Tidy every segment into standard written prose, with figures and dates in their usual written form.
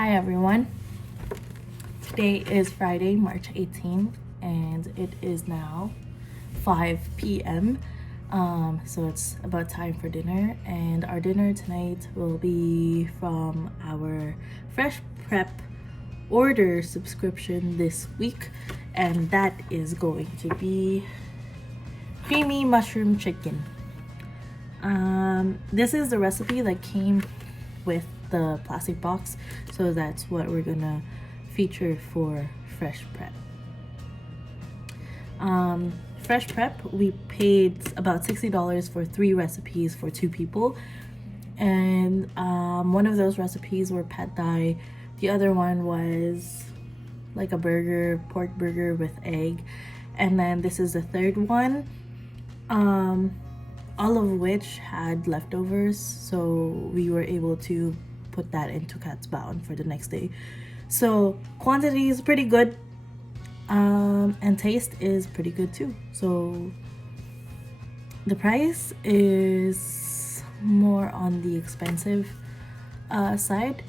Hi everyone. Today is Friday, March 18th, and it is now 5 p.m. So it's about time for dinner, and our dinner tonight will be from our FreshPrep order subscription this week, and that is going to be creamy mushroom chicken. This is the recipe that came with the plastic box, so that's what we're gonna feature for FreshPrep. FreshPrep, we paid about $60 for 3 recipes for 2 people, and one of those recipes were pad thai. The other one was like a burger, pork burger with egg, and then this is the third one. All of which had leftovers, so we were able to put that into cat's bound for the next day. So quantity is pretty good, and taste is pretty good too. So the price is more on the expensive side,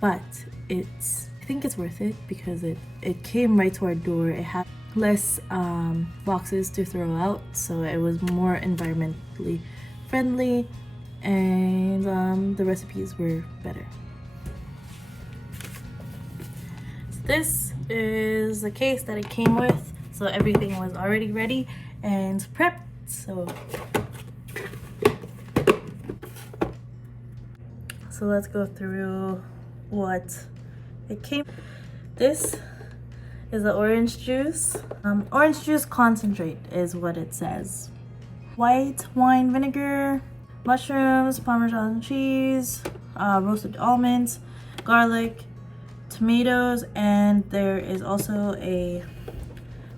but I think it's worth it because it came right to our door. It had less boxes to throw out, so it was more environmentally friendly, and the recipes were better. So this is the case that it came with, so everything was already ready and prepped. So let's go through what it came. This is the orange juice. Orange juice concentrate is what it says. White wine vinegar, mushrooms, Parmesan cheese, roasted almonds, garlic, tomatoes, and there is also a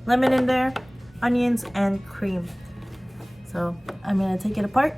lemon in there, onions, and cream. So I'm gonna take it apart.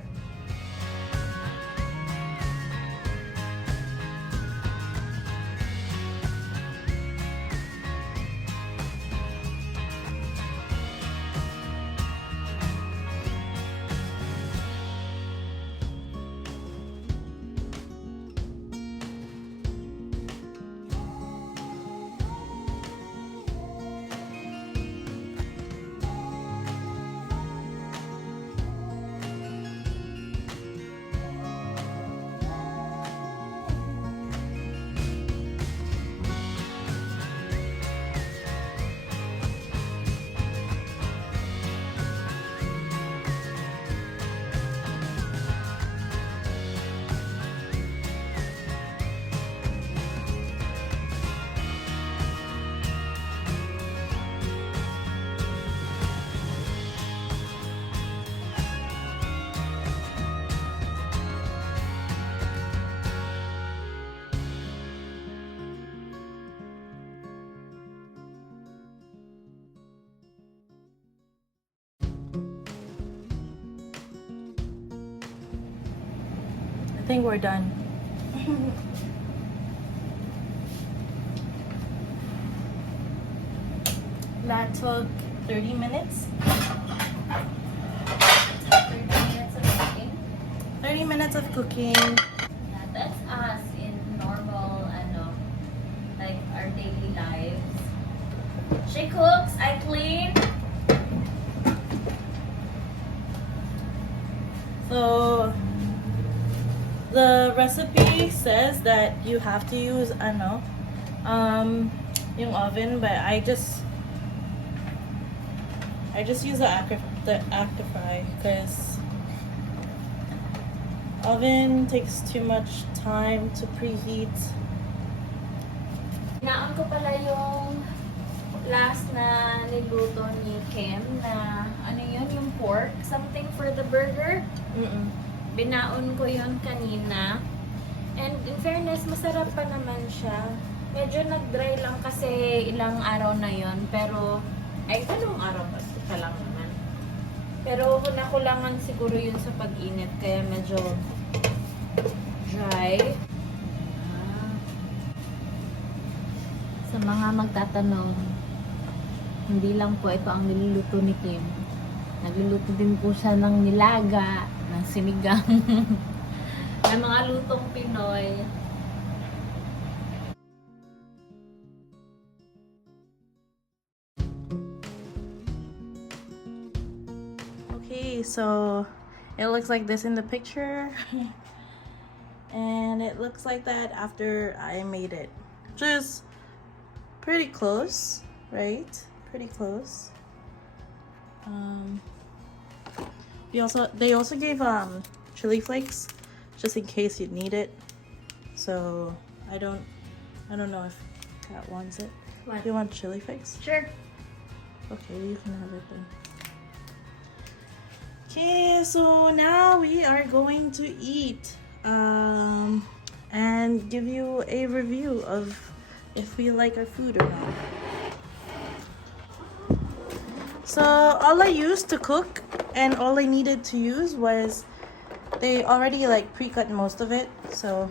I think we're done. That took 30 minutes. 30 minutes of cooking. 30 minutes of cooking. That's us in normal, like our daily lives. She cooks, I clean. So the recipe says that you have to use yung oven, but I just use the Actifry because oven takes too much time to preheat. Naon ko pala yung last na niluto ni Kim na yung pork, something for the burger. Binaon ko yun kanina. And in fairness, masarap pa naman siya. Medyo nag-dry lang kasi ilang araw na yon, pero anong araw pa lang naman. Pero nakulangan siguro yun sa pag-init, kaya medyo dry. Sa mga magtatanong, hindi lang po ito ang niluluto ni Kim. Nagluluto din po siya ng nilaga, ng sinigang, ng mga lutong Pinoy. Okay, so it looks like this in the picture. And it looks like that after I made it. Which is pretty close, right? Pretty close. They also gave chili flakes just in case you need it. So I don't know if Kat wants it. What? You want chili flakes? Sure. Okay, you can have it then. Okay, so now we are going to eat and give you a review of if we like our food or not. So all I used to cook and all I needed to use was, they already like pre-cut most of it, so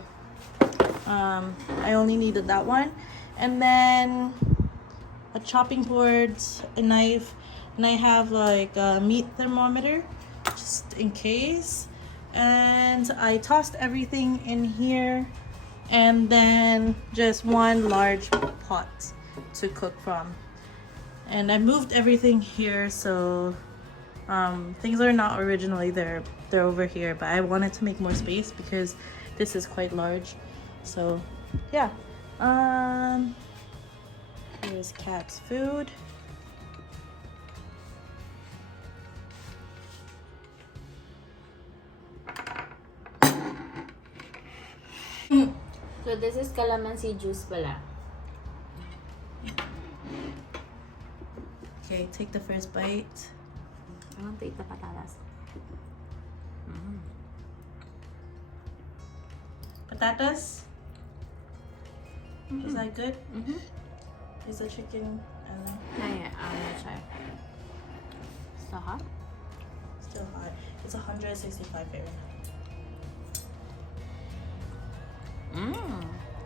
I only needed that one, and then a chopping board, a knife, and I have like a meat thermometer just in case, and I tossed everything in here, and then just one large pot to cook from. And I moved everything here, so things are not originally there. They're over here, but I wanted to make more space because this is quite large. So yeah. Here's Kat's food. So this is calamansi juice pala. Okay, take the first bite. I want to eat the patatas. Patatas? Is that good? Mm-hmm. Is the chicken Yeah, I'm gonna try. Still hot? still hot? It's 165 Fahrenheit.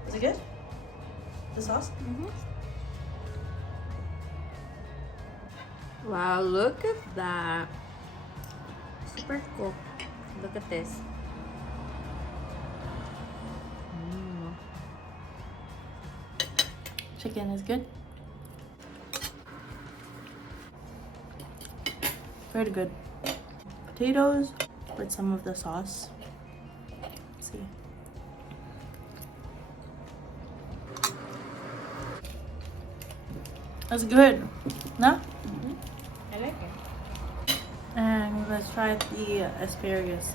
Is it good? The sauce? Mm-hmm. Wow, look at that. Super cool. Look at this. Chicken is good. Very good. Potatoes with some of the sauce. Let's see. That's good. No? I like it. And let's try the asparagus.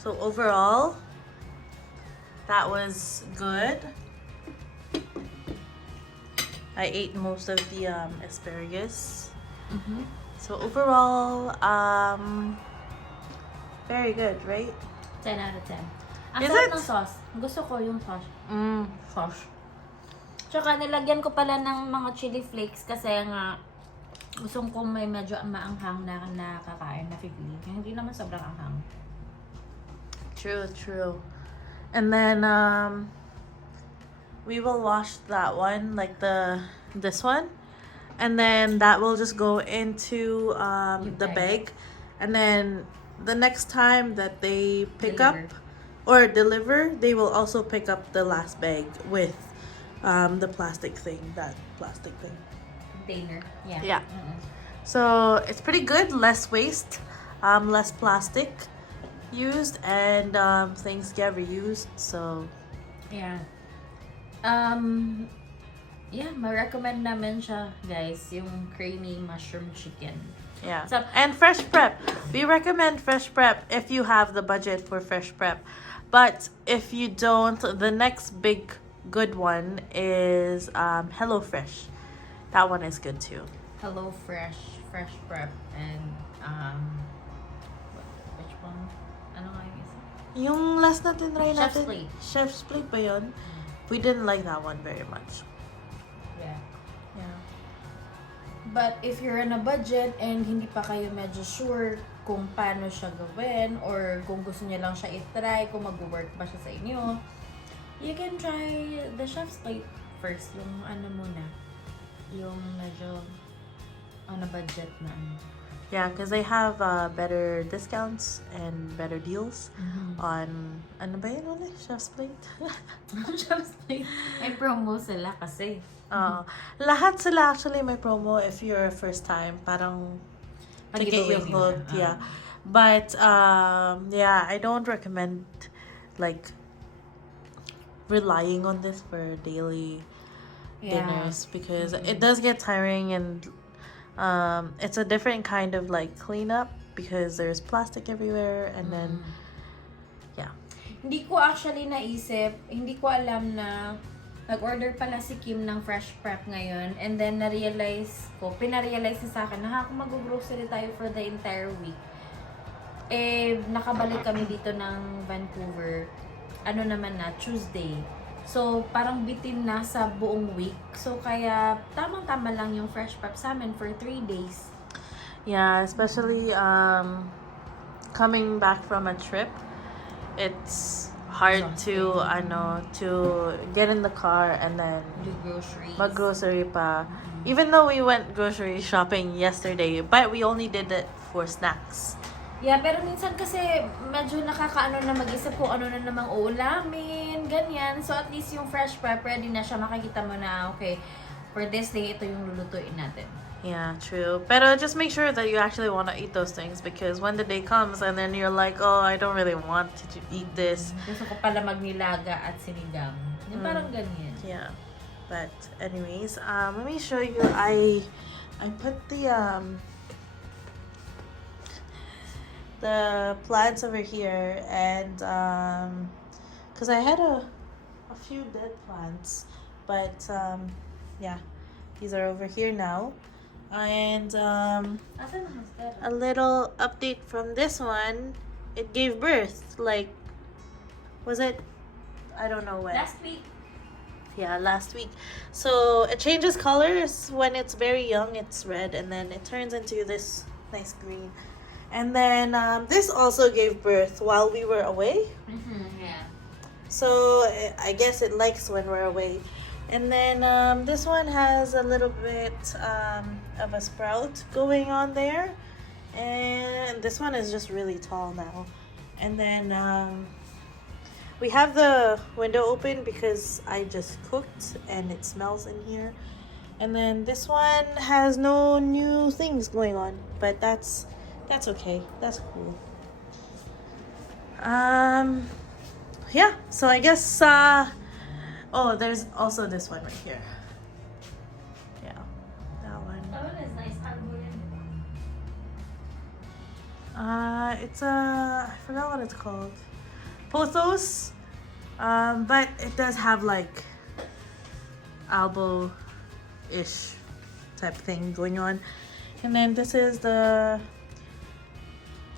So overall, that was good. I ate most of the asparagus. So overall, very good, right? 10 out of 10. Ang Is sarap it? ng sauce. Gusto ko yung sauce. Sauce. Tsaka nilagyan ko pala ng mga chili flakes kasi nga gusto ko may medyo maanghang na nakakain na feeling. Hindi naman sobrang anghang. True. And then we will wash that one, like this one, and then that will just go into the bag. And then the next time that they pick up or deliver, they will also pick up the last bag with the plastic thing, that plastic thing. Container. Yeah. So it's pretty good, less waste, less plastic used, and things get reused. So yeah, ma-recommend namin siya, guys, yung creamy mushroom chicken. yeah. So, And FreshPrep, we recommend FreshPrep if you have the budget for FreshPrep. But if you don't, the next big good one is HelloFresh. That one is good too. Hello FreshPrep, and which one? Ano nga yung isa? Yung last natin try Chef's natin, Plate. Chef's Plate ba yun? We didn't like that one very much. Yeah. Yeah. But if you're on a budget and hindi pa kayo medyo sure kung paano siya gawin or kung gusto niya lang siya i-try, kung mag-work ba siya sa inyo, you can try the Chef's Plate first. Yung ano muna, yung medyo on a budget na ano. Yeah, because they have better discounts and better deals on, ano ba yun ulit? Chef's Plate? Chef's Plate. May promo sila kasi. Lahat sila actually may promo if you're a first time. Parang to get you hooked. Yeah. But, yeah, I don't recommend like relying on this for daily dinners because it does get tiring and it's a different kind of like cleanup because there's plastic everywhere and then yeah. Hindi ko actually naisip, hindi ko alam na nag-order pala si Kim ng FreshPrep ngayon and then pinarealize sa akin na kung mag-grocery tayo for the entire week. Nakabalik kami dito ng Vancouver, Tuesday. So, parang bitin na sa buong week. So, kaya tamang-tama lang yung FreshPrep sa amin for 3 days. Yeah, especially coming back from a trip, it's hard to get in the car and then Do groceries. mag-grocery pa. Even though we went grocery shopping yesterday, but we only did it for snacks. Yeah, pero minsan kasi medyo nakakaano na mag-isip kung ano na namang uulamin, ganyan. So, at least yung FreshPrep, ready na siya. Makikita mo na, okay, for this day, ito yung lulutuin natin. Yeah, true. Pero just make sure that you actually want to eat those things because when the day comes and then you're like, oh, I don't really want to eat this. Gusto ko pala magnilaga at sinigang. Yung parang ganyan. Yeah. But anyways, let me show you. I put the plants over here and because I had a few dead plants, but yeah, these are over here now. And a little update from this one, it gave birth, like, was it, I don't know when. Last week. Yeah, last week. So it changes colors. When it's very young, it's red, and then it turns into this nice green. And then this also gave birth while we were away. Yeah. So I guess it likes when we're away. And then this one has a little bit of a sprout going on there. And this one is just really tall now. And then we have the window open because I just cooked and it smells in here. And then this one has no new things going on, but that's okay. That's cool. Yeah, so I guess oh, there's also this one right here. Yeah, that one. That one is nice. It's I forgot what it's called. Pothos. But it does have like elbow-ish type thing going on. And then this is the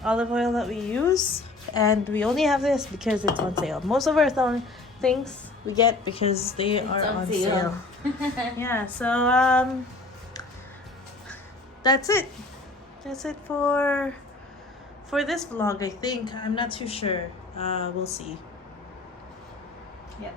olive oil that we use, and we only have this because it's on sale. Most of our things we get because they are on sale. Yeah, so that's it. That's it for this vlog, I think. I'm not too sure. We'll see. Yep.